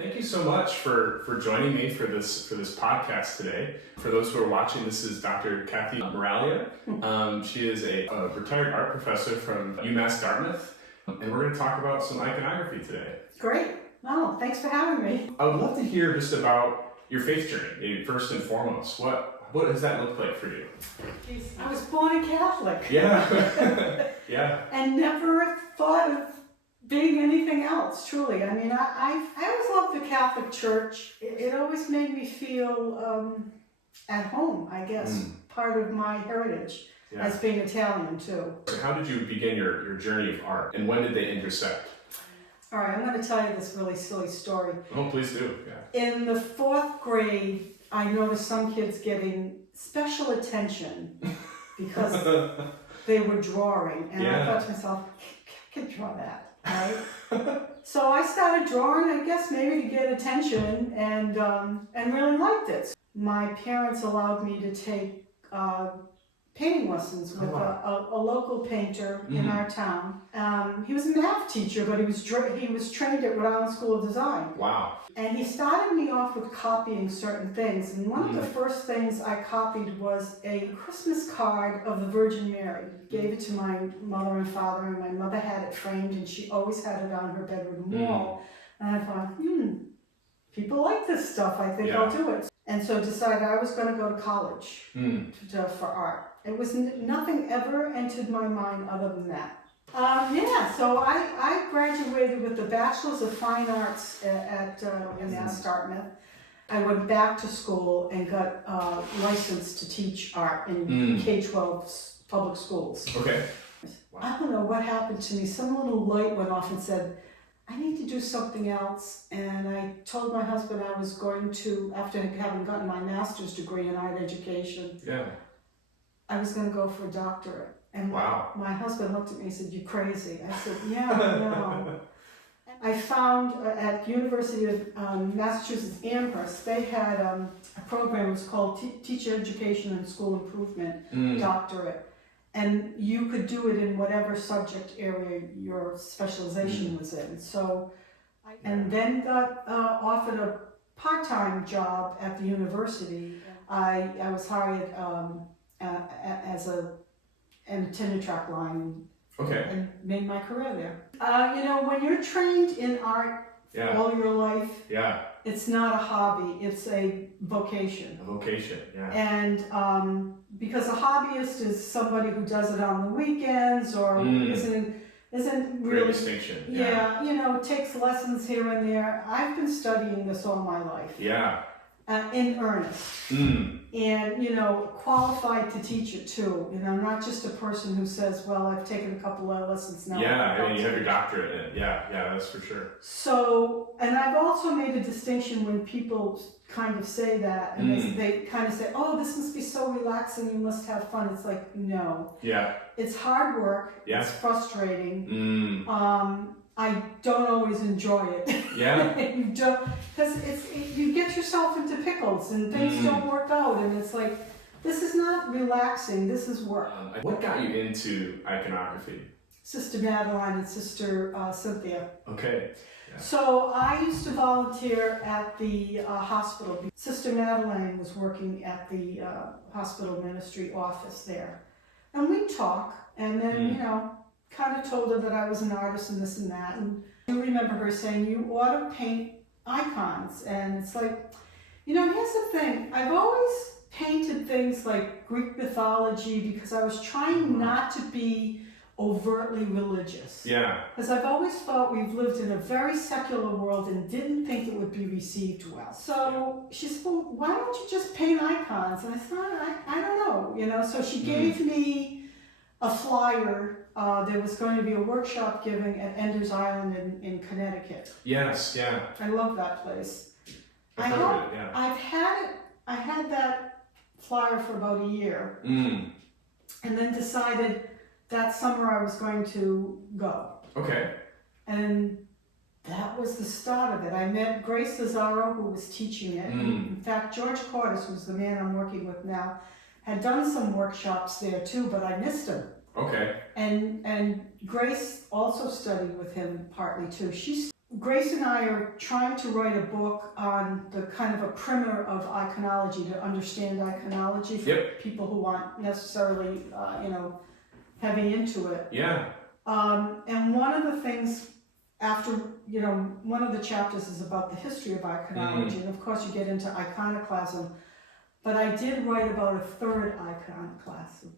Thank you so much for joining me for this podcast today. For those who are watching, this is Dr. Kathy Moralia. She is a retired art professor from UMass Dartmouth, and we're going to talk about some iconography today. Great. Oh, thanks for having me. I would love to hear just about your faith journey, maybe first and foremost. What does that look like for you? I was born a Catholic. Yeah. Yeah. And never thought of being anything else, truly. I mean, I always loved the Catholic Church. It always made me feel at home, I guess. Part of my heritage as being Italian, too. How did you begin your journey of art, and when did they intersect? All right, I'm going to tell you this really silly story. Oh, please do. Yeah. In the 4th grade, I noticed some kids getting special attention because they were drawing. And I thought to myself, I can draw that, right? So I started drawing, I guess maybe to get attention, and really liked it. My parents allowed me to take painting lessons with a local painter in our town. He was a math teacher, but he was trained at Rhode Island School of Design. Wow. And he started me off with copying certain things. And one of the first things I copied was a Christmas card of the Virgin Mary. Gave it to my mother and father, and my mother had it framed, and she always had it on her bedroom wall. And I thought, people like this stuff. I think I'll do it. And so decided I was going to go to college for art. It was nothing ever entered my mind other than that. So I graduated with the Bachelor's of Fine Arts at UMass Dartmouth. I went back to school and got licensed to teach art in K-12 public schools. Okay. Wow. I don't know what happened to me. Some little light went off and said, I need to do something else. And I told my husband I was going to, after having gotten my master's degree in art education, I was going to go for a doctorate. And my husband looked at me and said, "You crazy?" I said, "Yeah, I know." I found at University of Massachusetts Amherst, they had a program, it was called Teacher Education and School Improvement Doctorate. And you could do it in whatever subject area your specialization was in. So, and then got offered a part-time job at the university. I was hired as a tenure track line and made my career there. When you're trained in art all your life, it's not a hobby, it's a vocation. A vocation, And because a hobbyist is somebody who does it on the weekends or isn't really... Great distinction. Takes lessons here and there. I've been studying this all my life. In earnest. And, qualified to teach it too. Not just a person who says, well, I've taken a couple of lessons now. And you have your doctorate in it. Yeah, that's for sure. So, and I've also made a distinction when people kind of say that, and they kind of say, oh, this must be so relaxing, you must have fun. It's like, no. It's hard work. It's frustrating. I don't always enjoy it. Because you get yourself into pickles and things don't work out, and it's like, this is not relaxing, this is work. What got you into iconography? Sister Madeline and Sister Cynthia. Okay. So I used to volunteer at the hospital. Sister Madeline was working at the hospital ministry office there. And we'd talk, and then, kind of told her that I was an artist and this and that. And I remember her saying, you ought to paint icons. And it's like, here's the thing. I've always painted things like Greek mythology because I was trying not to be overtly religious. Because I've always thought we've lived in a very secular world and didn't think it would be received well. So she said, well, why don't you just paint icons? And I said, I don't know. So she gave me a flyer. There was going to be a workshop giving at Enders Island in Connecticut. I love that place. I had that flyer for about a year. And then decided that summer I was going to go. Okay. And that was the start of it. I met Grace Lazaro, who was teaching it. In fact, George Cordes, who's the man I'm working with now, had done some workshops there too, but I missed him. Okay. And Grace also studied with him partly too. Grace and I are trying to write a book on the kind of a primer of iconology, to understand iconology for people who aren't necessarily, heavy into it. Yeah. And one of the things after, one of the chapters is about the history of iconology, and of course you get into iconoclasm, but I did write about a third iconoclasm.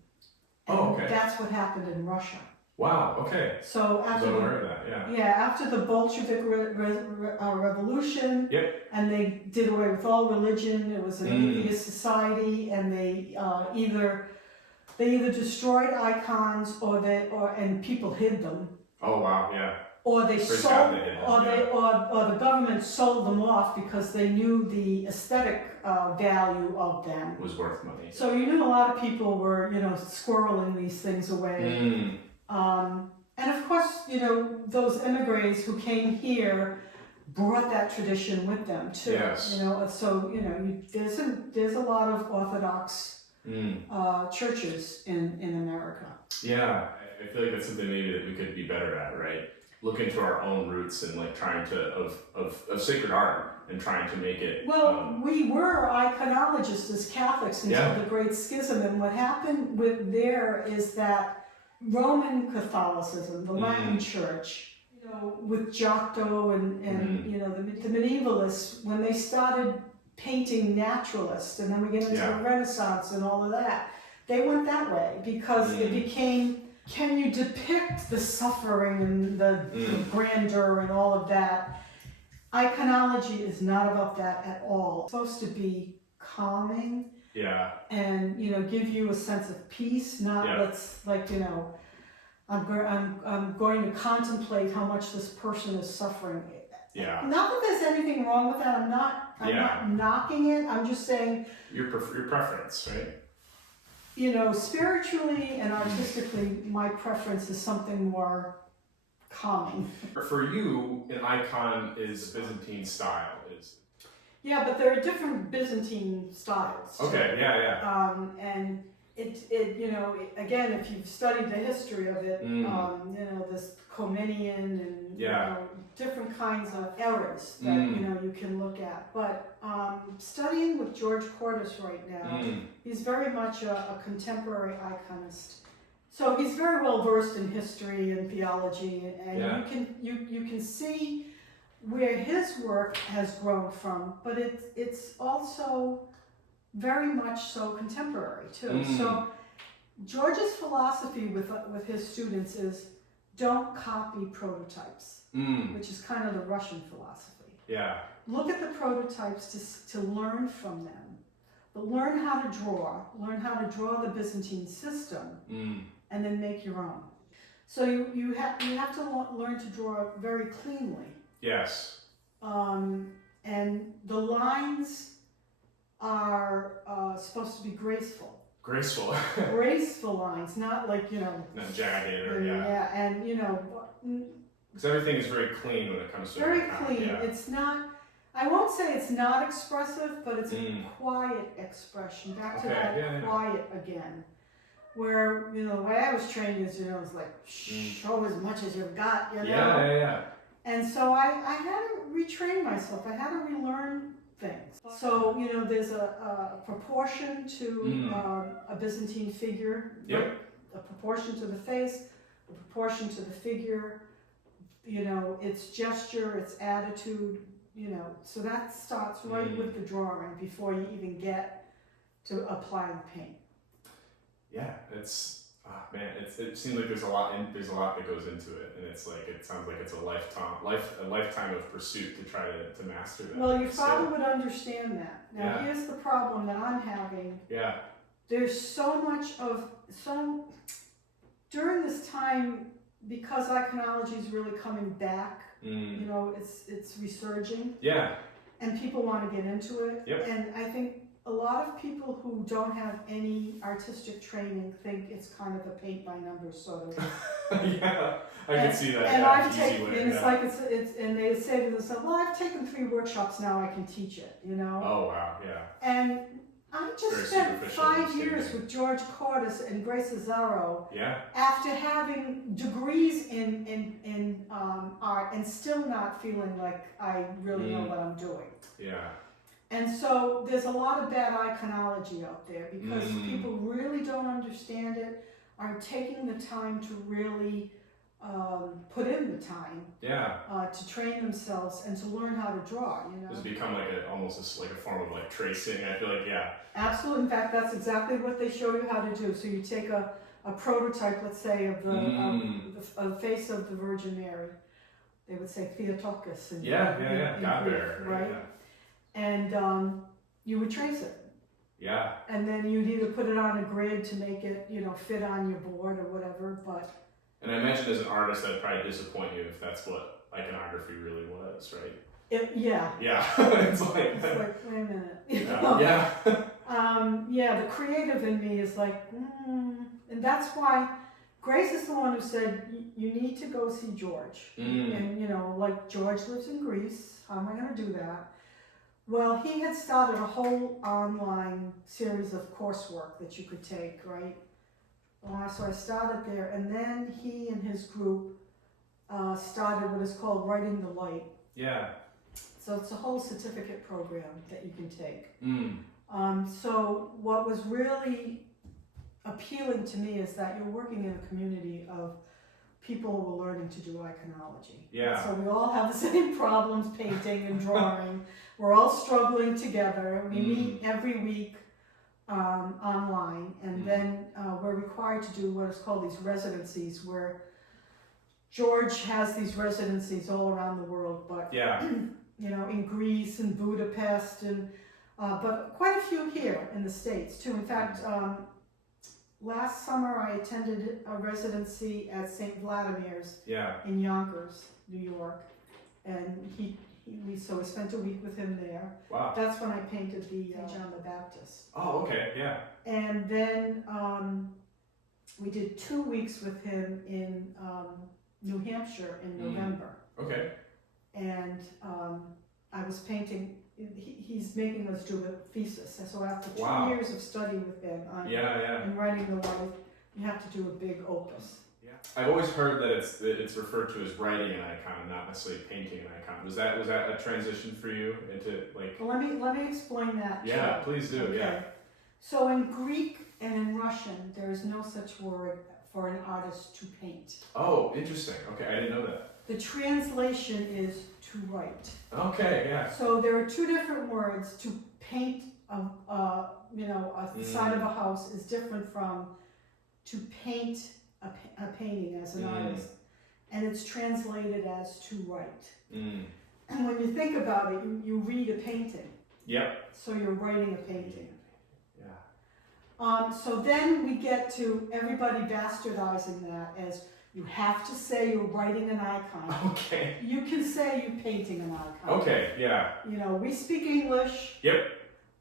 And okay. That's what happened in Russia. Wow, okay. So after I was aware of that, yeah. Yeah, after the Bolshevik revolution, and they did away with all religion, it was an atheist society, and they either destroyed icons and people hid them. Oh wow, yeah. Or they sold, or the government sold them off because they knew the aesthetic value of them was worth money. So a lot of people were squirreling these things away. And of course, those emigres who came here brought that tradition with them too. Yes. So there's a lot of Orthodox churches in America. Yeah, I feel like that's something maybe that we could be better at, right? Look into our own roots and like trying to of sacred art and trying to make it. Well, we were iconologists as Catholics until the Great Schism, and what happened there is that Roman Catholicism, the Latin Church, with Giotto and the medievalists, when they started painting naturalists, and then we get into the Renaissance and all of that, they went that way because it became, can you depict the suffering and the grandeur and all of that? Iconology is not about that at all. It's supposed to be calming. Yeah. And give you a sense of peace, not let's I'm going to contemplate how much this person is suffering. Yeah. Not that there's anything wrong with that. I'm not knocking it. I'm just saying your preference, right? Spiritually and artistically, my preference is something more calming. For you, an icon is Byzantine style. Yeah, but there are different Byzantine styles. Okay, yeah. And again, if you've studied the history of it, this Comenian and different kinds of eras that you can look at. But studying with George Cordes right now, he's very much a contemporary iconist. So he's very well versed in history and theology, and you can see where his work has grown from, but it's also very much so contemporary too. So George's philosophy with his students is don't copy prototypes, which is kind of the Russian philosophy. Yeah. Look at the prototypes to learn from them, but learn how to draw the Byzantine system, and then make your own. So you have to learn to draw very cleanly. Yes. And the lines are supposed to be graceful. Graceful. Graceful lines, not like, not jagged or, and, because everything is very clean when it comes to very clean. Yeah. It's not, I won't say it's not expressive, but it's a quiet expression. Back to that quiet again. Where, the way I was trained is, it's like, show as much as you've got, Yeah. And so I had to retrain myself. I had to relearn things. So, there's a proportion to a Byzantine figure, a proportion to the face, a proportion to the figure, its gesture, its attitude, so that starts right with the drawing before you even get to applying paint. Yeah, it seems like there's a lot that goes into it, and it's like it sounds like it's a lifetime of pursuit to try to master that. Well, your father would understand that. Now here's the problem that I'm having. Yeah. There's during this time, because iconology is really coming back. It's resurging. Yeah. And people want to get into it. Yep. And I think a lot of people who don't have any artistic training think it's kind of a paint by numbers sort of. Yeah, I can see that. And I've taken, and it's like it's, and they say to themselves, "Well, I've taken 3 workshops now. I can teach it." Oh wow, yeah. And I just Very spent superficial 5 years understanding. with George Cordes and Grace Azaro Yeah. after having degrees in art and still not feeling like I really know what I'm doing. Yeah. And so there's a lot of bad iconology out there because people really don't understand it, aren't taking the time to really put in the time to train themselves and to learn how to draw, you know. It's become like almost like a form of like tracing. I feel like, Absolutely. In fact, that's exactly what they show you how to do. So you take a prototype, let's say, of the face of the Virgin Mary. They would say Theotokos. In God Greek, bearer, right? Yeah. And you would trace it. Yeah. And then you'd either put it on a grid to make it, you know, fit on your board or whatever, but... And I imagine as an artist, that'd probably disappoint you if that's what iconography really was, right? Yeah. Yeah. It's like, It's like, wait a minute. Yeah. The creative in me is like, and that's why Grace is the one who said, you need to go see George. And, you know, like George lives in Greece. How am I going to do that? Well, he had started a whole online series of coursework that you could take, right? So I started there, and then he and his group started what is called Writing the Light. Yeah. So it's a whole certificate program that you can take. So what was really appealing to me is that you're working in a community of people who are learning to do iconology. Yeah. So we all have the same problems painting and drawing. We're all struggling together. We meet every week online, and then we're required to do what is called these residencies, where George has these residencies all around the world, but you know, in Greece and Budapest, and but quite a few here in the States too. In fact, last summer I attended a residency at St. Vladimir's in Yonkers, New York, and so I spent a week with him there. Wow. That's when I painted the John the Baptist. Oh, okay, yeah. And then we did 2 weeks with him in New Hampshire in November. Okay. And I was painting, he's making us do a thesis. And so after 2 years of study with him and writing the life, you have to do a big opus. Yeah. I've always heard that it's referred to as writing an icon, not necessarily painting an icon. Was that a transition for you into like? Well, let me explain that. Yeah, please do. Okay. Yeah. So in Greek and in Russian, there is no such word for an artist to paint. Oh, interesting. Okay, I didn't know that. The translation is to write. Okay, yeah. So there are two different words. To paint a side of a house is different from to paint a painting as an artist, and it's translated as to write. And when you think about it, you read a painting. Yep. So you're writing a painting. Yeah. So then we get to everybody bastardizing that as you have to say you're writing an icon. Okay. You can say you're painting an icon. Okay, yeah. You know, we speak English. Yep.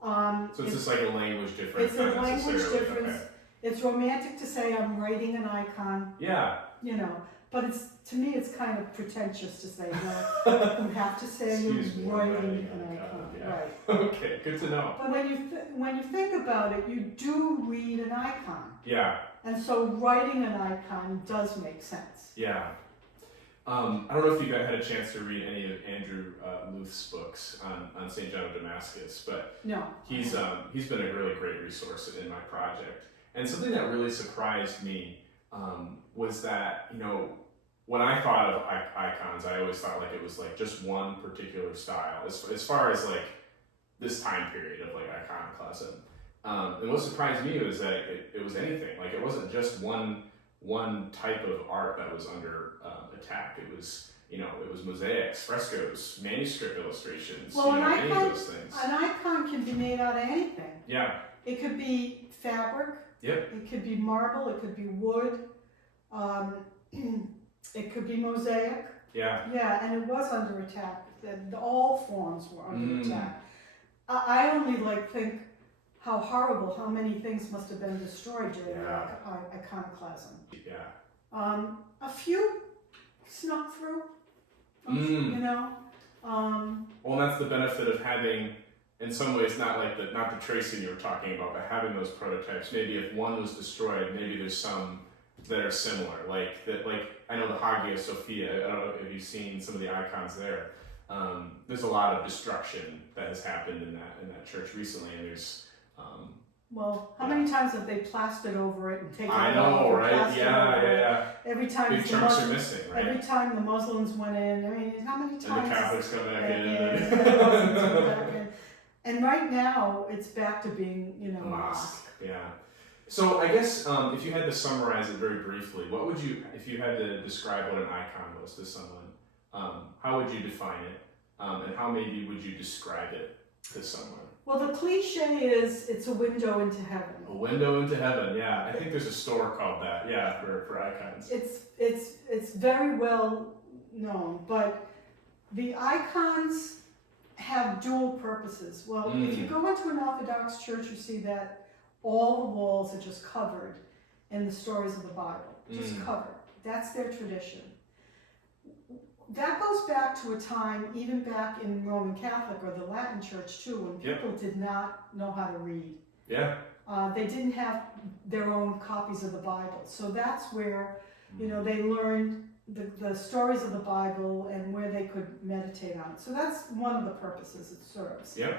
So it's just like a language difference. It's a language difference. Okay. It's romantic to say I'm writing an icon. Yeah. You know, but to me it's kind of pretentious to say no. You have to say you're writing an icon. Yeah. Right. Okay, good to know. But when you think about it, you do read an icon. Yeah. And so writing an icon does make sense. Yeah. I don't know if you guys had a chance to read any of Andrew Luth's books on St. John of Damascus, but No. he's been a really great resource in my project. And something that really surprised me was that, you know, when I thought of icons, I always thought like it was like just one particular style as far as like this time period of like iconoclasm. And what surprised me was that it was anything. Like it wasn't just one type of art that was under attack. It was, you know, it was mosaics, frescoes, manuscript illustrations, Well, any of those things. An icon can be made out of anything. Yeah. It could be fabric. Yep. It could be marble. It could be wood. It could be mosaic. Yeah. Yeah, and it was under attack. All forms were under attack. I only think how horrible, how many things must have been destroyed during the iconoclasm. Yeah. A few snuck through, you know. Well, that's the benefit of having in some ways not the tracing you were talking about, but having those prototypes. Maybe if one was destroyed, maybe there's some that are similar. Like I know the Hagia Sophia. I don't know if you've seen some of the icons there. There's a lot of destruction that has happened in that church recently, and there's. Well, how many times have they plastered over it and taken I it know, off? right? Yeah. Every time Big chunks are missing, right? Every time the Muslims went in, I mean, how many times? And the Catholics come back in. And the Muslims come back in. And right now, it's back to being, a mosque. Yeah. So I guess if you had to summarize it very briefly, what would you, if you had to describe what an icon was to someone, how would you define it, and how maybe would you describe it to someone? Well, the cliche is it's a window into heaven. A window into heaven, yeah. I think there's a store called that, yeah, for icons. It's very well known, but the icons have dual purposes. Well, if you go into an Orthodox church, you see that all the walls are just covered in the stories of the Bible, just covered. That's their tradition. That goes back to a time, even back in Roman Catholic or the Latin Church too, when people did not know how to read. Yeah. They didn't have their own copies of the Bible. So that's where, they learned the stories of the Bible and where they could meditate on it. So that's one of the purposes it serves. Yeah.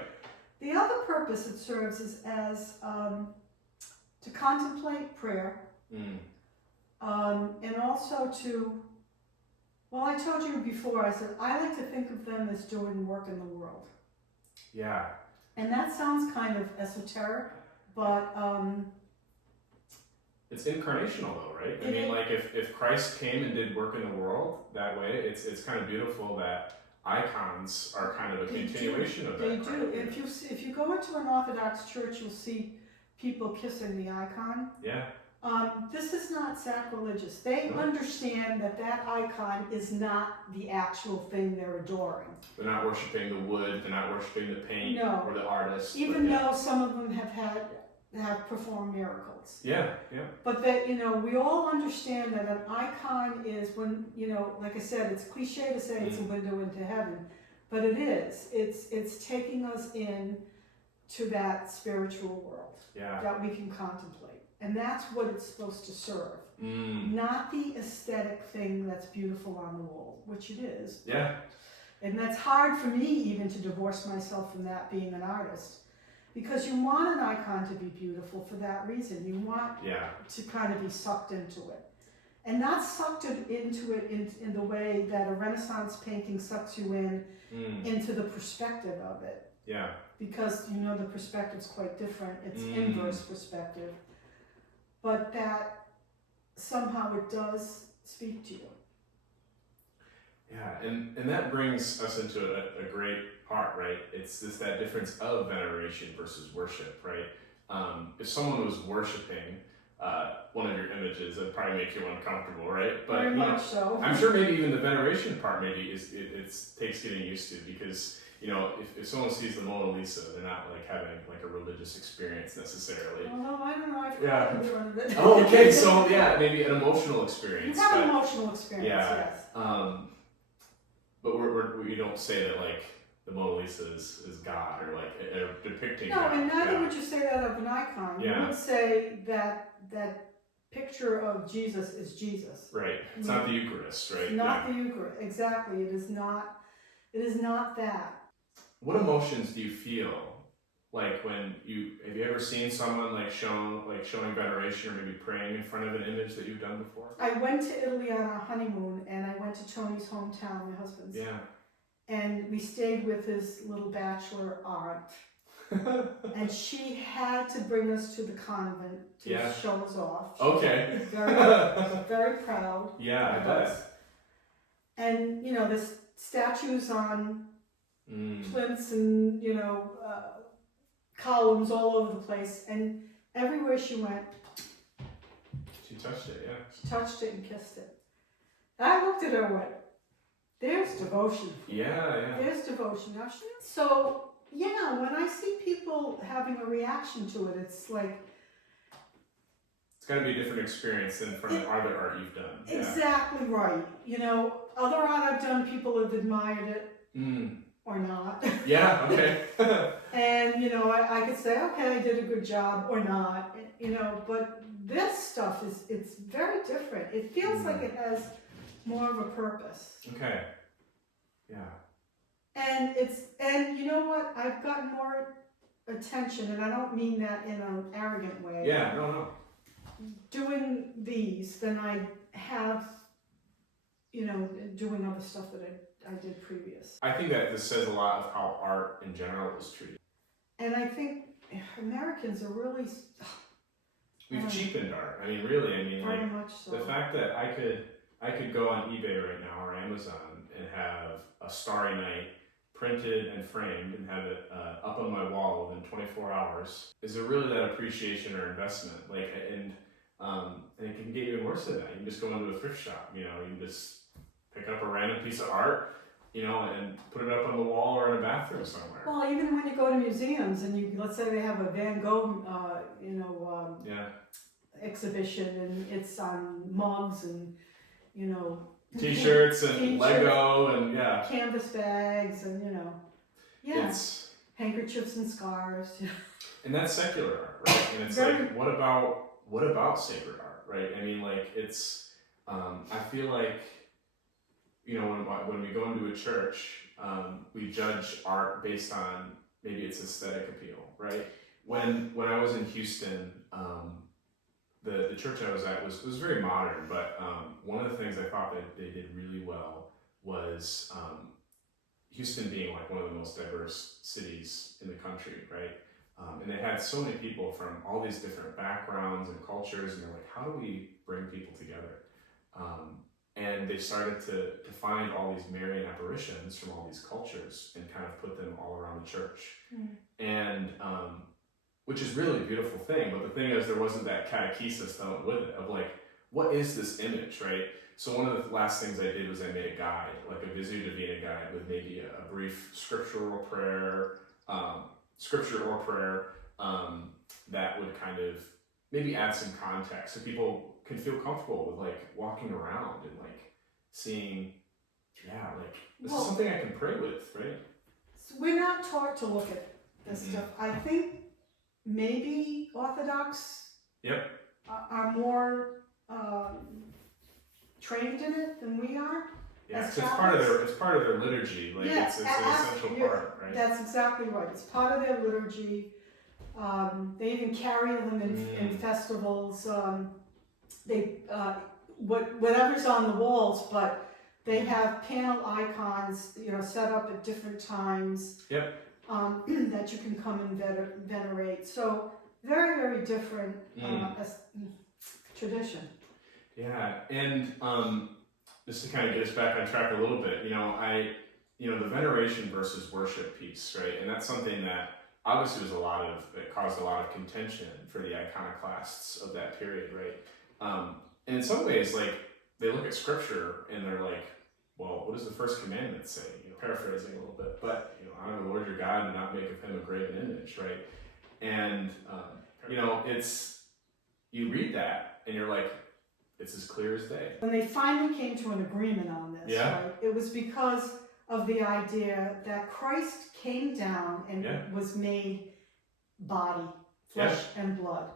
The other purpose it serves is as to contemplate prayer, and also to, well, I told you before, I said, I like to think of them as doing work in the world. Yeah. And that sounds kind of esoteric, but it's incarnational though, right? I mean, like if Christ came and did work in the world that way, it's kind of beautiful that icons are kind of a continuation of that. They do. If you go into an Orthodox church, you'll see people kissing the icon. Yeah. This is not sacrilegious. They understand that icon is not the actual thing they're adoring. They're not worshiping the wood. They're not worshiping the paint or the artist. Even though some of them have performed miracles. Yeah. But that, we all understand that an icon is when, like I said, it's cliche to say it's a window into heaven, but it is. It's taking us in to that spiritual world that we can contemplate. And that's what it's supposed to serve. Not the aesthetic thing that's beautiful on the wall, which it is. Yeah. And that's hard for me even to divorce myself from that being an artist. Because you want an icon to be beautiful for that reason. You want to kind of be sucked into it. And not sucked into it in the way that a Renaissance painting sucks you into the perspective of it. Yeah. Because, the perspective's quite different. It's inverse perspective. But that somehow it does speak to you. Yeah, and that brings us into a great part, right? It's that difference of veneration versus worship, right? If someone was worshiping one of your images, it'd probably make you uncomfortable, right? But very much so. I'm sure maybe even the veneration part maybe it takes getting used to, because if someone sees the Mona Lisa, they're not like having like a religious experience necessarily. Oh, I don't know. I've cried in front of it. Oh, okay. So maybe an emotional experience. You have an emotional experience, yes. But we don't say that like the Mona Lisa is God or like depicting No, God. and neither would you say that of an icon. Yeah. You would say that picture of Jesus is Jesus. Right. It's not the Eucharist, right? It's not the Eucharist. Exactly. It is not that. What emotions do you feel like when have you ever seen someone showing veneration or maybe praying in front of an image that you've done before? I went to Italy on our honeymoon, and I went to Tony's hometown, my husband's. Yeah. And we stayed with his little bachelor aunt. And she had to bring us to the convent to show us off. Okay. Very, very proud. Yeah, I bet. And, the statues on plinths and, columns all over the place. And everywhere she went, she touched it, yeah. She touched it and kissed it. I looked at her and went, there's devotion. Yeah. There's devotion. So, when I see people having a reaction to it, it's like... It's got to be a different experience than from other art you've done. Exactly right. Other art I've done, people have admired it or not. Yeah, okay. And, you know, I could say, okay, I did a good job or not, you know, but this stuff it's very different. It feels like it has more of a purpose. Okay. Yeah. And you know what? I've gotten more attention, and I don't mean that in an arrogant way. Yeah, no. Doing these than I have, you know, doing other stuff that I did previous. I think that this says a lot of how art in general is treated. And I think Americans are really We've cheapened art. I mean, really, very like much so. the fact that I could go on eBay right now or Amazon and have a Starry Night printed and framed and have it up on my wall within 24 hours. Is there really that appreciation or investment? Like, and it can get even worse than that. You can just go into a thrift shop, you know, you can just pick up a random piece of art, you know, and put it up on the wall or in a bathroom somewhere. Well, even when you go to museums and let's say they have a Van Gogh, exhibition, and it's on mugs and, you know, T-shirts and Lego and canvas bags and, you know, it's handkerchiefs and scarves. And that's secular art, right? And it's like, what about sacred art, right? I mean, like, it's I feel like, you know, when we go into a church, we judge art based on maybe its aesthetic appeal, right? When I was in Houston, the church I was at was very modern, but one of the things I thought that they did really well was Houston being like one of the most diverse cities in the country, right? And they had so many people from all these different backgrounds and cultures, and they're like, how do we bring people together? And they started to find all these Marian apparitions from all these cultures and kind of put them all around the church. And which is really a beautiful thing, but the thing is there wasn't that catechesis that went with it of like, what is this image, right? So one of the last things I did was I made a guide, like a Visio Divina guide with maybe a brief scripture or prayer that would kind of maybe add some context so people can feel comfortable with like walking around and like seeing, this is something I can pray with, right? So we're not taught to look at this stuff. I think maybe Orthodox are more trained in it than we are. Yeah, so it's part of their liturgy. Like it's an essential part, right? That's exactly right. It's part of their liturgy. They even carry them in festivals. Whatever's on the walls, but they have panel icons, you know, set up at different times. That you can come and venerate. So very, very different tradition. Yeah, and just to kind of get us back on track a little bit, the veneration versus worship piece, right? And that's something that obviously it caused a lot of contention for the iconoclasts of that period, right? And in some ways, like, they look at scripture and they're like, well, what does the first commandment say? Paraphrasing a little bit, but honor the Lord your God and not make of him a graven image, right? And you read that and you're like, it's as clear as day. When they finally came to an agreement on this, right, it was because of the idea that Christ came down and was made body, flesh and blood.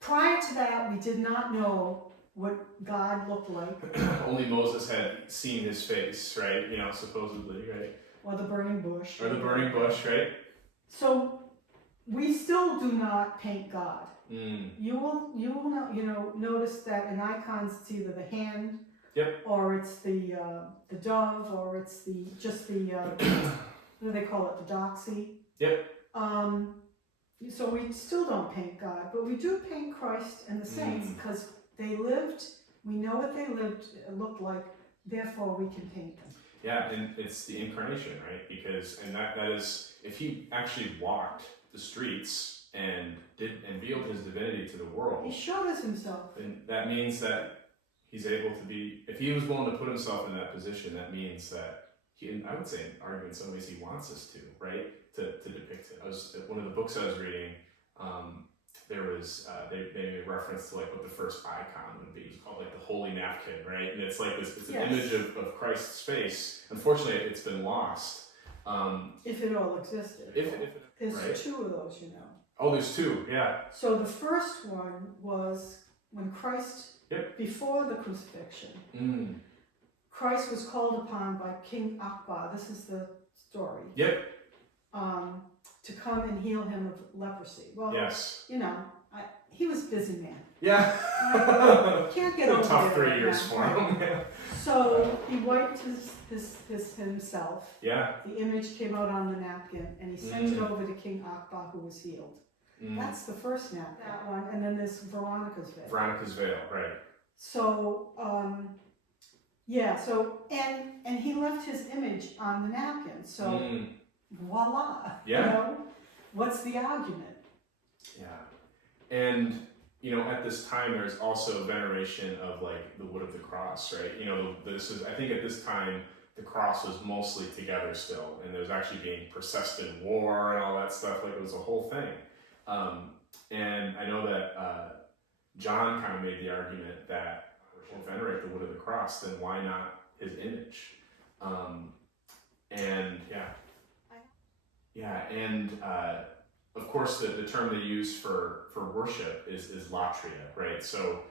Prior to that, we did not know what God looked like. Only Moses had seen his face, right? Supposedly, right? Or the burning bush. Right? So we still do not paint God. You will notice that in icons it's either the hand, or it's the dove, or it's the what do they call it, the doxy. So we still don't paint God, but we do paint Christ and the saints because they lived. We know what they looked like. Therefore, we can paint them. Yeah, and it's the incarnation, right? Because that is, if he actually walked the streets and revealed his divinity to the world, he showed us himself. And that means that he's able to be. If he was willing to put himself in that position, that means that I would say, argue in some ways, he wants us to, right? To depict it. One of the books I was reading. There was they made reference to like what the first icon would be. It's called like the holy napkin, right? And it's like it's an image of Christ's face. Unfortunately, it's been lost. If it all existed. There's right? 2 of those, you know. Oh, there's 2, yeah. So the first one was when Christ, Yep. before the crucifixion, Christ was called upon by King Akbar, this is the story, Yep. to come and heal him of leprosy. Well, Yes. you know, he was a busy man. Yeah. Can't get over a tough it 3 right years now, for right? him. So he wiped himself. Yeah. The image came out on the napkin, and he sent it over to King Akbar, who was healed. That's the first napkin. That one, and then this Veronica's veil. Veronica's veil, right. So, yeah, so, and he left his image on the napkin, so voila. Yeah. You know, what's the argument? Yeah. And, you know, at this time, there's also veneration of, like, the wood of the cross, right? You know, I think at this time, the cross was mostly together still, and there was actually being processed in war and all that stuff, like, it was a whole thing. And I know that John kind of made the argument that if we'll venerate the wood of the cross, then why not his image? And of course the term they use for worship is latria, right? So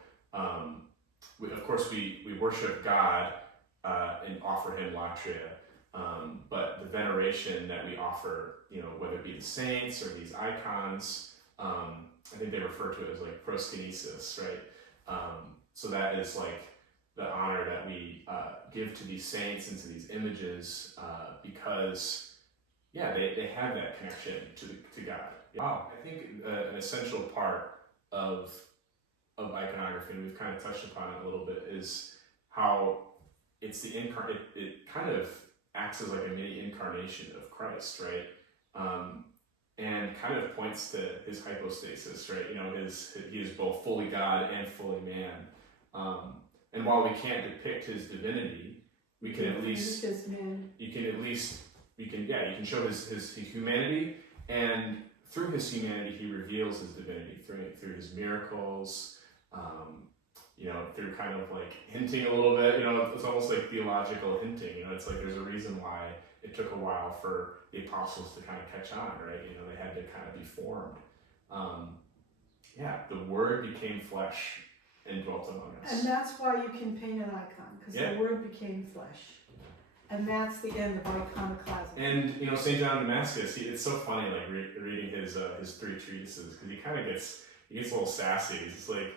we worship God and offer him latria. But the veneration that we offer, you know, whether it be the saints or these icons, I think they refer to it as like proskynesis, right? So that is like the honor that we give to these saints and to these images because, yeah, they have that connection to God. Wow, I think an essential part of iconography, and we've kind of touched upon it a little bit, is how it's it kind of acts as like a mini incarnation of Christ, right? And kind of points to his hypostasis, right? You know, he is both fully God and fully man. And while we can't depict his divinity, we can at least you can show his humanity, and through his humanity he reveals his divinity through his miracles. You know, through kind of like hinting a little bit, you know, it's almost like theological hinting, you know, it's like there's a reason why it took a while for the apostles to kind of catch on, right? You know, they had to kind of be formed. The Word became flesh and dwelt among us. And that's why you can paint an icon, because the Word became flesh. And that's the end of iconoclasm. And, you know, St. John of Damascus, it's so funny, like, reading his 3 treatises, because he kind of gets a little sassy. He's like,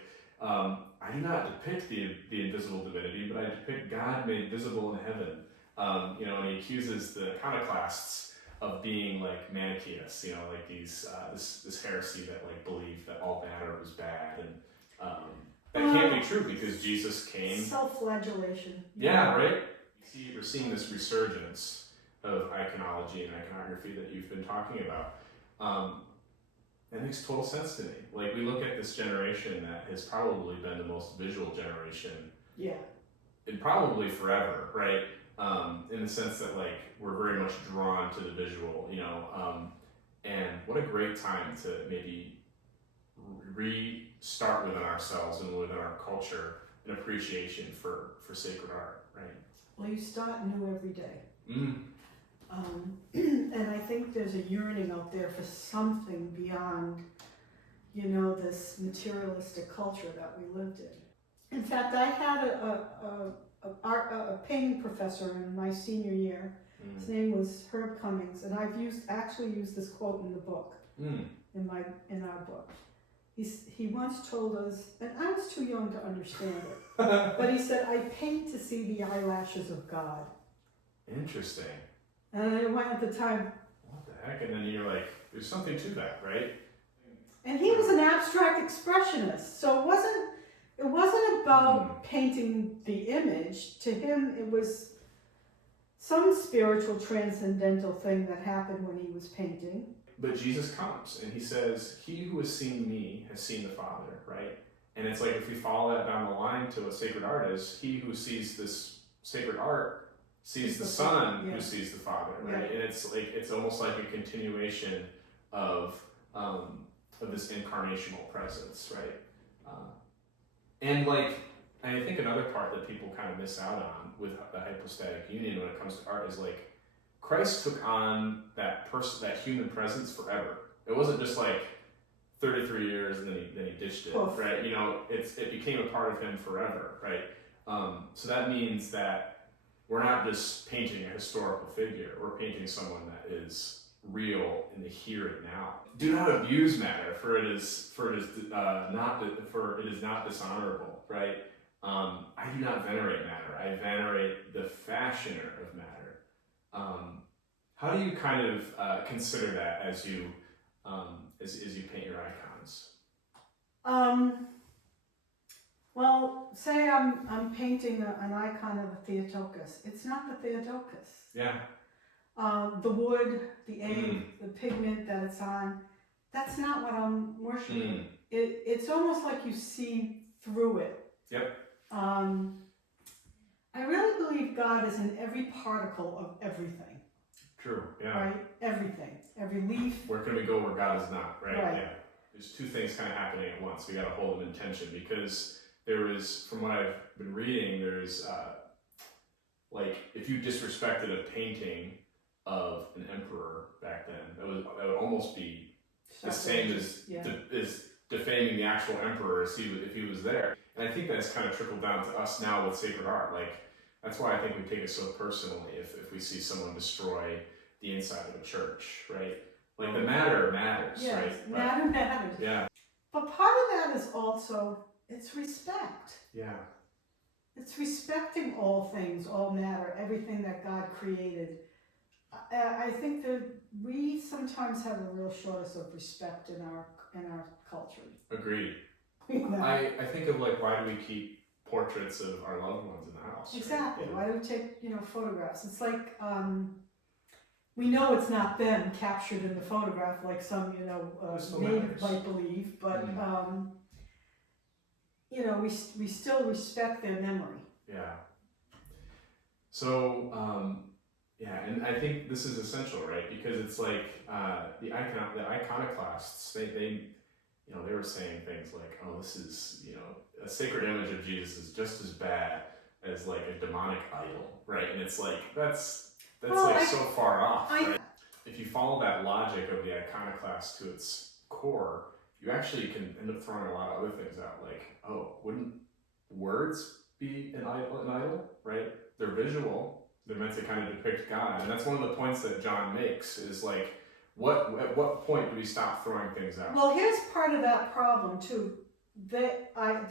I do not depict the invisible divinity, but I depict God made visible in heaven. You know, and he accuses the iconoclasts of being like Manichaeus, you know, like these this heresy that like believed that all matter was bad, and that can't be true because Jesus came. Self-flagellation. Yeah, right. We're seeing this resurgence of iconology and iconography that you've been talking about. That makes total sense to me. Like, we look at this generation that has probably been the most visual generation. Yeah. And probably forever, right? In the sense that, like, we're very much drawn to the visual, you know. And what a great time to maybe restart within ourselves and within our culture an appreciation for sacred art, right? Well, you start new every day. Mm. And I think there's a yearning out there for something beyond, you know, this materialistic culture that we lived in. In fact, I had a painting professor in my senior year. His name was Herb Cummings, and I've actually used this quote in the book, in our book. He once told us, and I was too young to understand it, but he said, "I paint to see the eyelashes of God." Interesting. And I went at the time, what the heck? And then you're like, there's something to that, right? and he was an abstract expressionist, so it wasn't about painting the image. To him, it was some spiritual transcendental thing that happened when he was painting. But Jesus comes and he says, "He who has seen me has seen the Father," right? And it's like, if we follow that down the line to what sacred art is, he who sees this sacred art sees the Son who sees the Father, right? And it's like, it's almost like a continuation of this incarnational presence, right? And I think another part that people kind of miss out on with the hypostatic union when it comes to art is like, Christ took on that human presence forever. It wasn't just like 33 years and then he ditched it, Oof. right? You know, it became a part of him forever, right? So that means that we're not just painting a historical figure, we're painting someone that is real in the here and now. Do not abuse matter, for it is not dishonorable, right? I do not venerate matter. I venerate the fashioner of matter. How do you kind of consider that as you paint your icons? Well, say I'm painting an icon of a Theotokos. It's not the Theotokos. Yeah. The wood, the egg, the pigment that it's on, that's not what I'm worshiping. It's almost like you see through it. Yep. I really believe God is in every particle of everything. True, yeah. Right? Everything. Every leaf. Where can we go where God is not, right? Right. Yeah. There's two things kind of happening at once. We got to hold them in tension because there is, from what I've been reading, there's like if you disrespected a painting of an emperor back then, that would almost be the same as defaming the actual emperor if he was there. And I think that's kind of trickled down to us now with sacred art. Like that's why I think we take it so personally if we see someone destroy the inside of a church, right? Like the matter matters, yes, right? Matter matters. Yeah. But part of that is also it's respect. Yeah. It's respecting all things, all matter, everything that God created. I think that we sometimes have a real shortage of respect in our culture. Agreed. You know? I think of like why do we keep portraits of our loved ones in the house? Exactly. Right? Why do we take photographs? It's like we know it's not them captured in the photograph, like some native might believe, but we still respect their memory. Yeah. So and I think this is essential, right? Because it's like the iconoclasts, they were saying things like, oh, this is, a sacred image of Jesus is just as bad as like a demonic idol, right? And it's like that's so far off, right? If you follow that logic of the iconoclast to its core, you actually can end up throwing a lot of other things out, like, oh, wouldn't words be an idol, right? They're visual. They're meant to kind of depict God. And that's one of the points that John makes is like, at what point do we stop throwing things out? Well, here's part of that problem too. The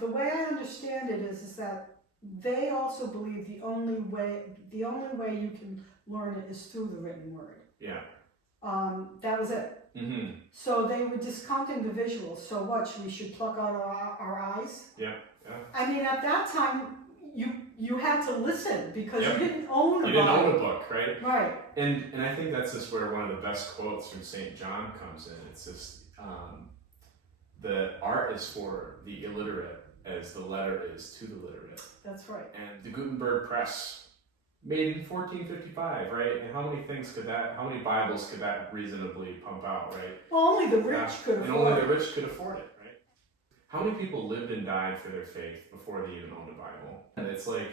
way I understand it is that they also believe the only way you can learn it is through the written word. Yeah. That was it. Mm-hmm. So they were discounting the visuals. So what? We should pluck out our eyes? Yeah. Yeah. I mean, at that time, you had to listen because Yep. you didn't own a book. You didn't own a book, right? Right. And I think that's just where one of the best quotes from St. John comes in. It's just the art is for the illiterate as the letter is to the literate. That's right. And the Gutenberg Press, made in 1455, right? And how many Bibles could that reasonably pump out, right? Well, only the rich could afford it. And only the rich could afford it, right? How many people lived and died for their faith before they even owned a Bible? And it's like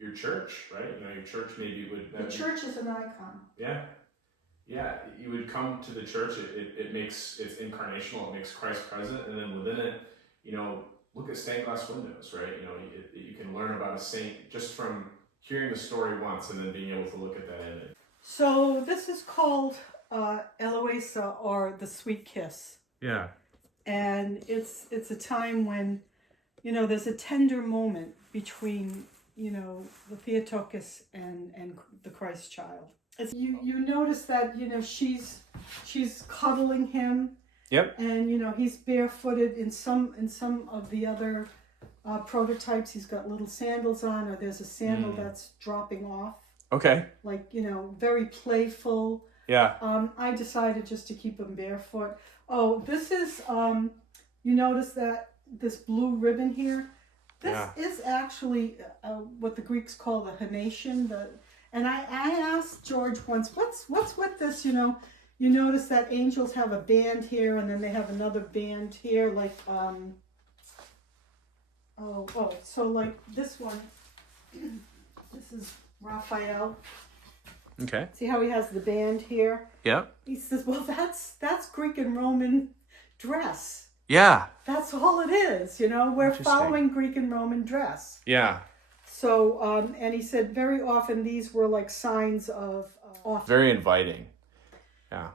your church, right? Your church maybe would... The church is an icon. Yeah. Yeah, you would come to the church, it's incarnational, it makes Christ present, and then within it, look at stained glass windows, right? You can learn about a saint just from hearing the story once and then being able to look at that image. So this is called Eloisa, or the Sweet Kiss. Yeah. And it's a time when, there's a tender moment between, the Theotokos and the Christ child. You notice that, she's cuddling him. Yep. And, he's barefooted in some of the other prototypes. He's got little sandals on, or there's a sandal that's dropping off. Okay. Like, very playful. Yeah. I decided just to keep him barefoot. Oh, this is, you notice that this blue ribbon here? This is actually what the Greeks call the Hanatian. And I asked George once, what's with this, You notice that angels have a band here, and then they have another band here, like, so like this one, this is Raphael. Okay. See how he has the band here? Yep. He says, well, that's Greek and Roman dress. Yeah. That's all it is, you know. We're following Greek and Roman dress. Yeah. So, and he said very often these were like signs of very inviting. Yeah.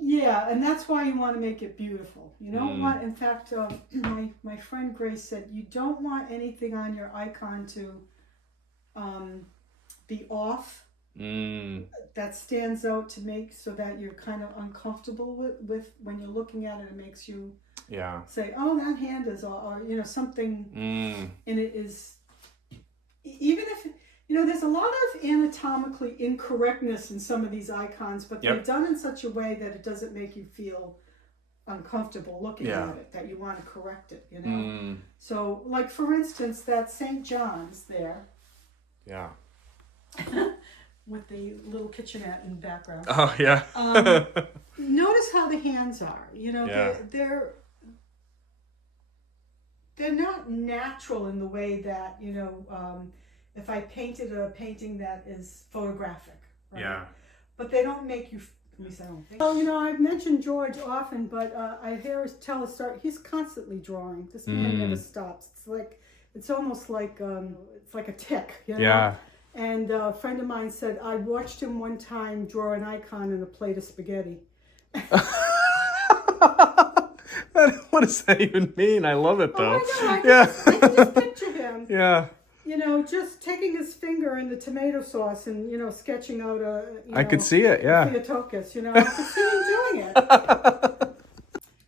Yeah, and that's why you want to make it beautiful. You don't want, in fact, my friend Grace said, you don't want anything on your icon to be off. That stands out to make so that you're kind of uncomfortable with when you're looking at it. It makes you say, oh, that hand is, or you know, something in it is, even if, you know, there's a lot of anatomically incorrectness in some of these icons, but they're done in such a way that it doesn't make you feel uncomfortable looking at it, that you want to correct it, you know. So, like, for instance, that St. John's there. Yeah. With the little kitchenette in the background. Oh, yeah. Notice how the hands are. You know, they're not natural in the way that, you know, if I painted a painting that is photographic, right? Yeah. But they don't make you, at least I don't think. Well, you know, I've mentioned George often, but I hear us tell a story. He's constantly drawing. This man never stops. It's almost like, it's like a tick, you know? Yeah. And a friend of mine said, I watched him one time draw an icon in a plate of spaghetti. What does that even mean? I love it, though. Oh, I know. I can just picture him. Yeah. You know, just taking his finger in the tomato sauce and, you know, sketching out I could see it, yeah. Theotokos, you know. I could see him doing it.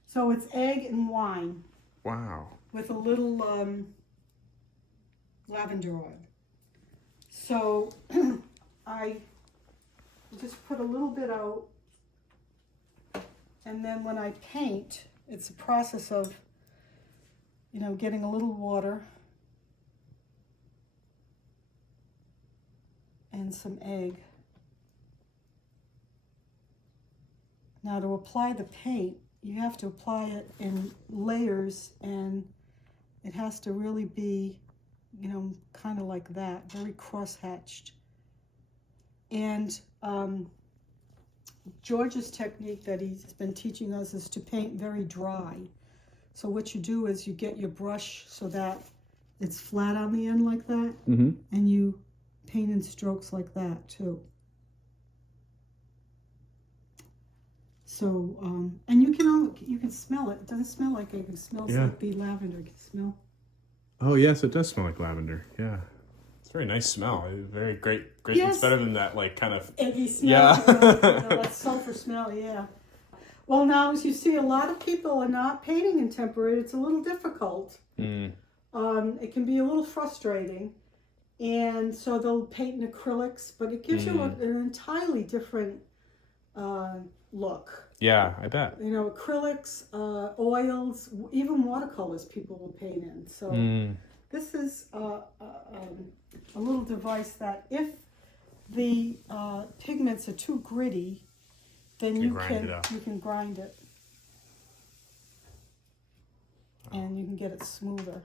So it's egg and wine. Wow. With a little lavender oil. So I just put a little bit out, and then when I paint, it's a process of, you know, getting a little water and some egg. Now to apply the paint, you have to apply it in layers, and it has to really be, you know, kind of like that, very cross-hatched. And George's technique that he's been teaching us is to paint very dry. So what you do is you get your brush so that it's flat on the end like that, and you paint in strokes like that too. So, and you can smell it. It doesn't smell like egg. It smells like the lavender. You can smell. Oh, yes, it does smell like lavender. Yeah. It's a very nice smell. Very great. Yes. It's better than that, like, kind of... eggy smell. Yeah. That sulfur smell, yeah. Well, now, as you see, a lot of people are not painting in tempera. It's a little difficult. It can be a little frustrating. And so they'll paint in acrylics, but it gives you an entirely different look. Yeah, I bet. You know, acrylics, oils, even watercolors people will paint in. So this is a little device that if the pigments are too gritty, then you can grind it. And you can get it smoother.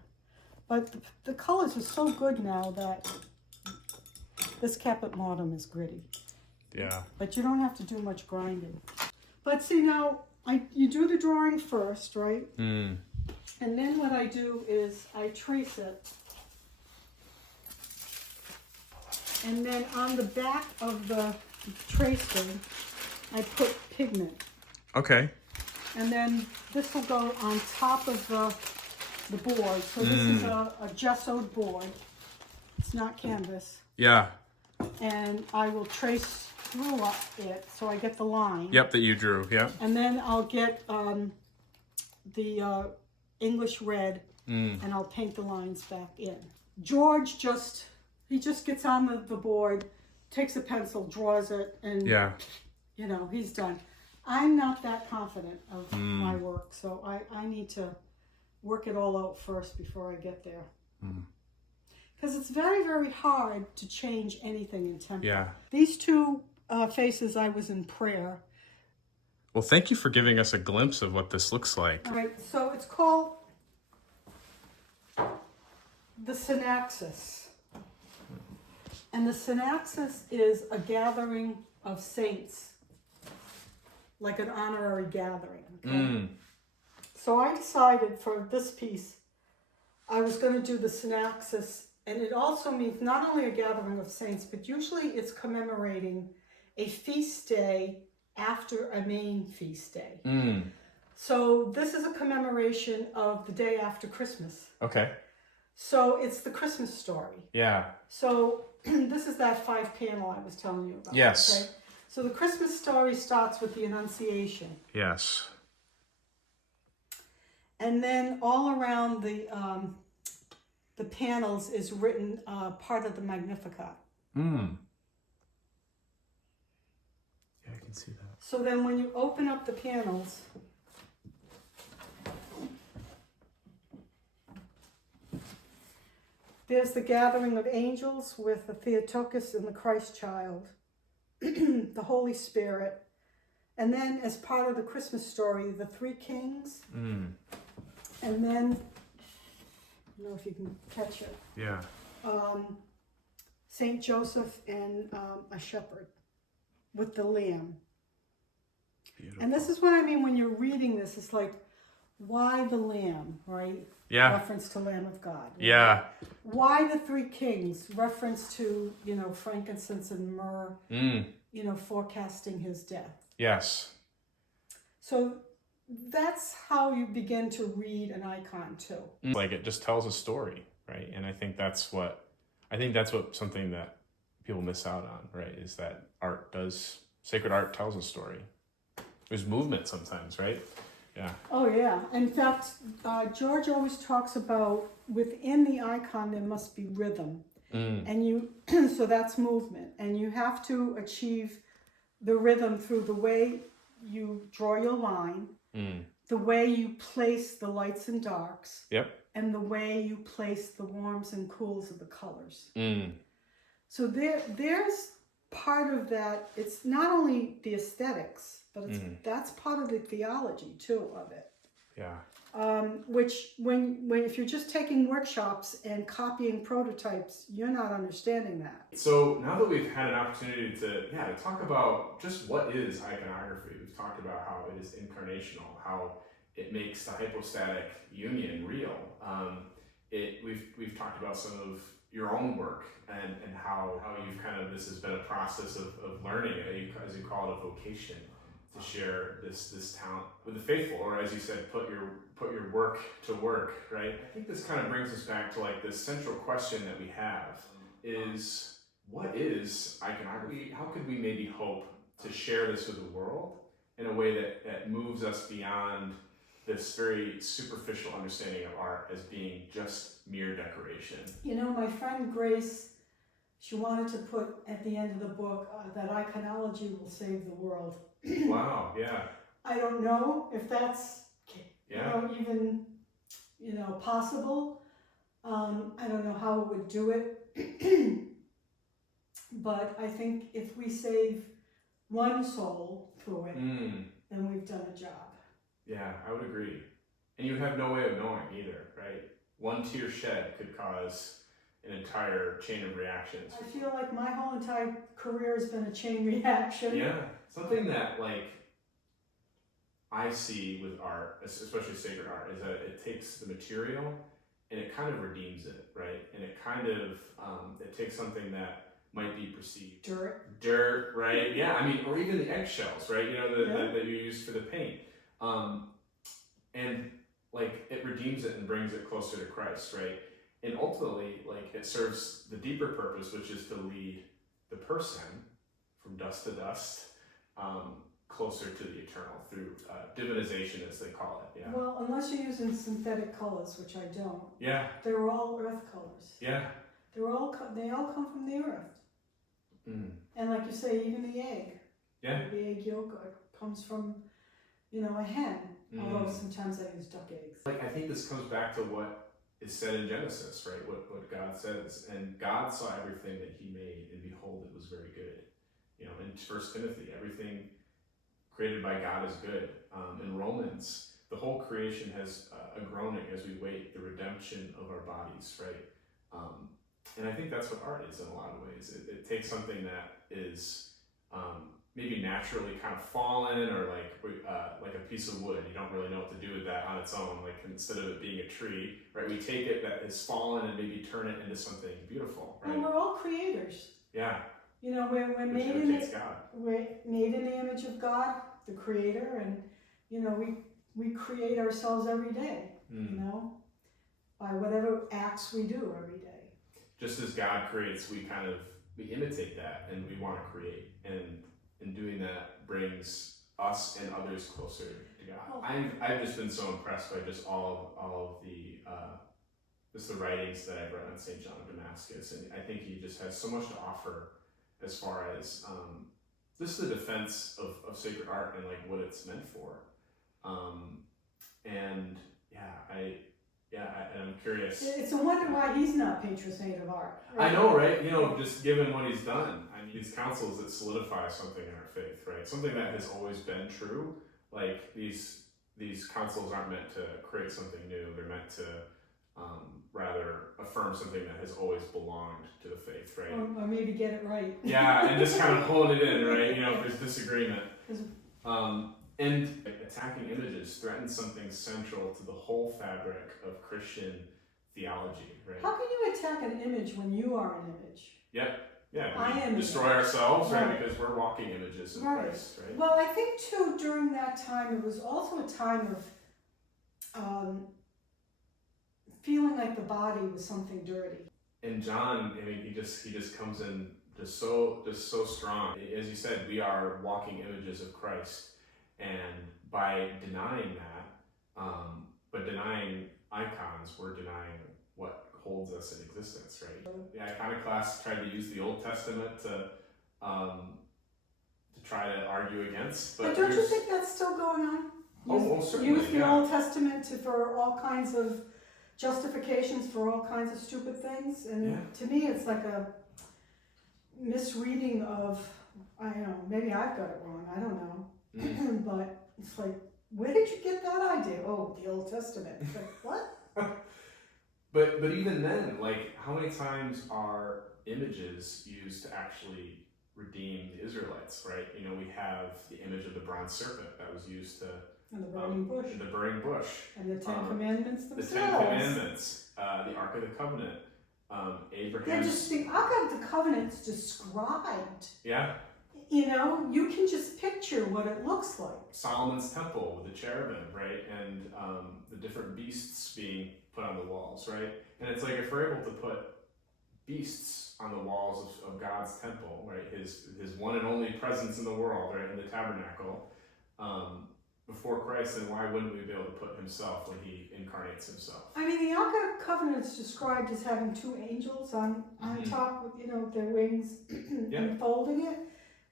But the colors are so good now that this Caput Mortuum is gritty. Yeah. But you don't have to do much grinding. But see now, you do the drawing first, right? And then what I do is I trace it. And then on the back of the tracing, I put pigment. Okay. And then this will go on top of the board. So this is a gessoed board. It's not canvas. Yeah. And I will trace through it so I get the line. Yep, that you drew. Yep. And then I'll get the English red and I'll paint the lines back in. George just gets on the board, takes a pencil, draws it, and you know, he's done. I'm not that confident of my work, so I need to work it all out first before I get there. Because it's very, very hard to change anything in tempera. Yeah. These two faces, I was in prayer. Well, thank you for giving us a glimpse of what this looks like. All right, so it's called the Synaxis. And the synaxis is a gathering of saints, like an honorary gathering. Okay? So I decided for this piece, I was going to do the synaxis, and it also means not only a gathering of saints, but usually it's commemorating a feast day after a main feast day. So this is a commemoration of the day after Christmas. Okay. So it's the Christmas story. Yeah. So this is that 5 panel I was telling you about. Yes. Okay? So the Christmas story starts with the Annunciation. Yes. And then all around the panels is written part of the Magnificat. Yeah, I can see that. So then when you open up the panels, there's the gathering of angels with the Theotokos and the Christ child, the Holy Spirit, and then as part of the Christmas story, the 3 kings, and then, I don't know if you can catch it, Yeah. Saint Joseph and a shepherd with the lamb. Beautiful. And this is what I mean when you're reading this. It's like, why the lamb, right? Yeah. Reference to Lamb of God. Right? Yeah. Why the 3 kings? Reference to, frankincense and myrrh, forecasting his death. Yes. So that's how you begin to read an icon too. Like it just tells a story, right? And I think that's what something that people miss out on, right? Is that sacred art tells a story. There's movement sometimes, right? Yeah. Oh yeah. In fact, George always talks about within the icon there must be rhythm, and so that's movement, and you have to achieve the rhythm through the way you draw your line, the way you place the lights and darks, and the way you place the warms and cools of the colors. So there's part of that. It's not only the aesthetics, but that's part of the theology too of it. Yeah. Which when if you're just taking workshops and copying prototypes, you're not understanding that. So now that we've had an opportunity to talk about just what is iconography, we've talked about how it is incarnational, how it makes the hypostatic union real. We've talked about some of your own work and how you've this has been a process of learning, as you call it, a vocation, to share this talent with the faithful, or as you said, put your work to work, right? I think this kind of brings us back to this central question that we have is, what is iconography? How could we maybe hope to share this with the world in a way that moves us beyond this very superficial understanding of art as being just mere decoration? My friend Grace, she wanted to put at the end of the book that iconology will save the world. Wow, yeah. I don't know if that's even possible. I don't know how it would do it. But I think if we save one soul through it, then we've done a job. Yeah, I would agree. And you have no way of knowing either, right? One tear shed could cause an entire chain of reactions. I feel like my whole entire career has been a chain reaction. Yeah, something that I see with art, especially sacred art, is that it takes the material and it kind of redeems it, right? And it kind of it takes something that might be perceived dirt, right? Yeah, I mean, or even the eggshells, right? That you use for the paint, and it redeems it and brings it closer to Christ, right? And ultimately, it serves the deeper purpose, which is to lead the person from dust to dust, closer to the eternal through divinization, as they call it. Yeah. Well, unless you're using synthetic colors, which I don't. Yeah. They're all earth colors. Yeah. They all come from the earth. And like you say, even the egg. Yeah. The egg yolk comes from, a hen. Although sometimes I use duck eggs. I think this comes back to what is said in Genesis, right? What God says, and God saw everything that He made, and behold, it was very good. In 1 Timothy, everything created by God is good. In Romans, the whole creation has a groaning as we wait the redemption of our bodies, right? I think that's what art is in a lot of ways. It takes something that is maybe naturally kind of fallen, or like a piece of wood. You don't really know what to do with that on its own. Like, instead of it being a tree, right? We take it that is fallen and maybe turn it into something beautiful, right? And we're all creators. Yeah. You know, we're Which made imitates God. we're made in the image of God, the Creator, and you know we create ourselves every day. You know, by whatever acts we do every day. Just as God creates, we imitate that, and we want to create, and in doing that brings us and others closer to God. Oh. I've just been so impressed by just all of the just the writings that I've read on St. John of Damascus, and I think he just has so much to offer as far as just the defense of sacred art and like what it's meant for. And I'm curious. It's a wonder why he's not patron saint of art. Right? I know, right? You know, just given what he's done. I mean, these councils that solidify something in our faith, right? Something that has always been true. Like, these councils aren't meant to create something new. They're meant to rather affirm something that has always belonged to the faith, right? Or maybe get it right. Yeah, and just kind of hone it in, right? You know, if there's disagreement. And attacking images threatens something central to the whole fabric of Christian theology, right? How can you attack an image when you are an image? Yeah, I am we destroy ourselves, right? Right. Because we're walking images of Right. Christ, right? Well, I think too, during that time, it was also a time of feeling like the body was something dirty. And John, I mean, he just comes in just so strong. As you said, we are walking images of Christ, and by denying that, but denying icons, we're denying what holds us in existence, right? The iconoclasts tried to use the Old Testament to try to argue against, But don't you think that's still going on? Certainly, Use the yeah. Old Testament for all kinds of justifications for all kinds of stupid things, and Yeah. to me, it's like a misreading of. I don't know. Maybe I've got it wrong. I don't know. But it's like, where did you get that idea? Oh, the Old Testament. It's like, what? But even then, like, how many times are images used to actually redeem the Israelites, right? You know, we have the image of the bronze serpent that was used to And the burning bush. the burning bush, And the Ten Commandments the themselves. Ten Commandments, the Ark of the Covenant, Abraham. The Ark of the Covenant's described. Yeah, You know, you can just picture what it looks like. Solomon's temple with the cherubim, right, and the different beasts being put on the walls, right? And it's like, if we're able to put beasts on the walls of God's temple, right, his one and only presence in the world, right, in the tabernacle, before Christ, then why wouldn't we be able to put himself when he incarnates himself? I mean, the Ark of the Covenant is described as having two angels on top with, you know, with their wings enfolding it.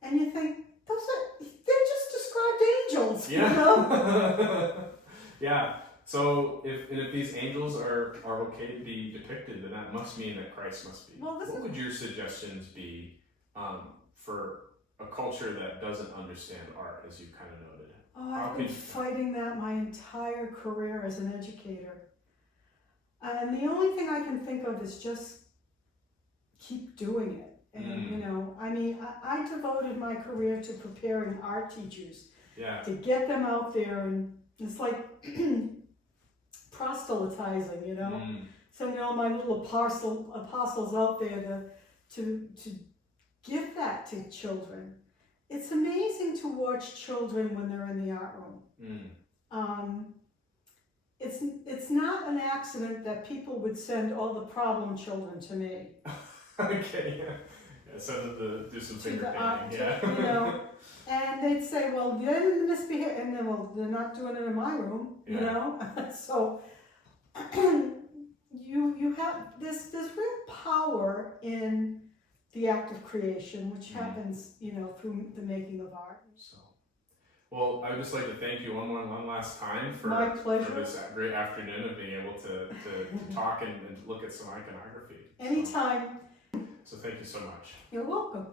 And you think, they're just described angels, Yeah. you know? Yeah. So if these angels are okay to be depicted, then that must mean that Christ must be. Well, what would your suggestions be for a culture that doesn't understand art, as you kind of noted? Oh, I've been fighting that my entire career as an educator. And the only thing I can think of is just keep doing it. And, you know, I mean, I devoted my career to preparing art teachers to get them out there, and it's like proselytizing, you know, sending all my little apostles out there to give that to children. It's amazing to watch children when they're in the art room. It's not an accident that people would send all the problem children to me. Okay, yeah. So to do some finger painting, You know, and they'd say, well, they didn't misbehave, and then, well, they're not doing it in my room, you know? So, you have this real power in the act of creation, which happens, you know, through the making of art. So, well, I would just like to thank you one last time for, My pleasure. for this great afternoon of being able to talk and look at some iconography. Anytime. So thank you so much. You're welcome.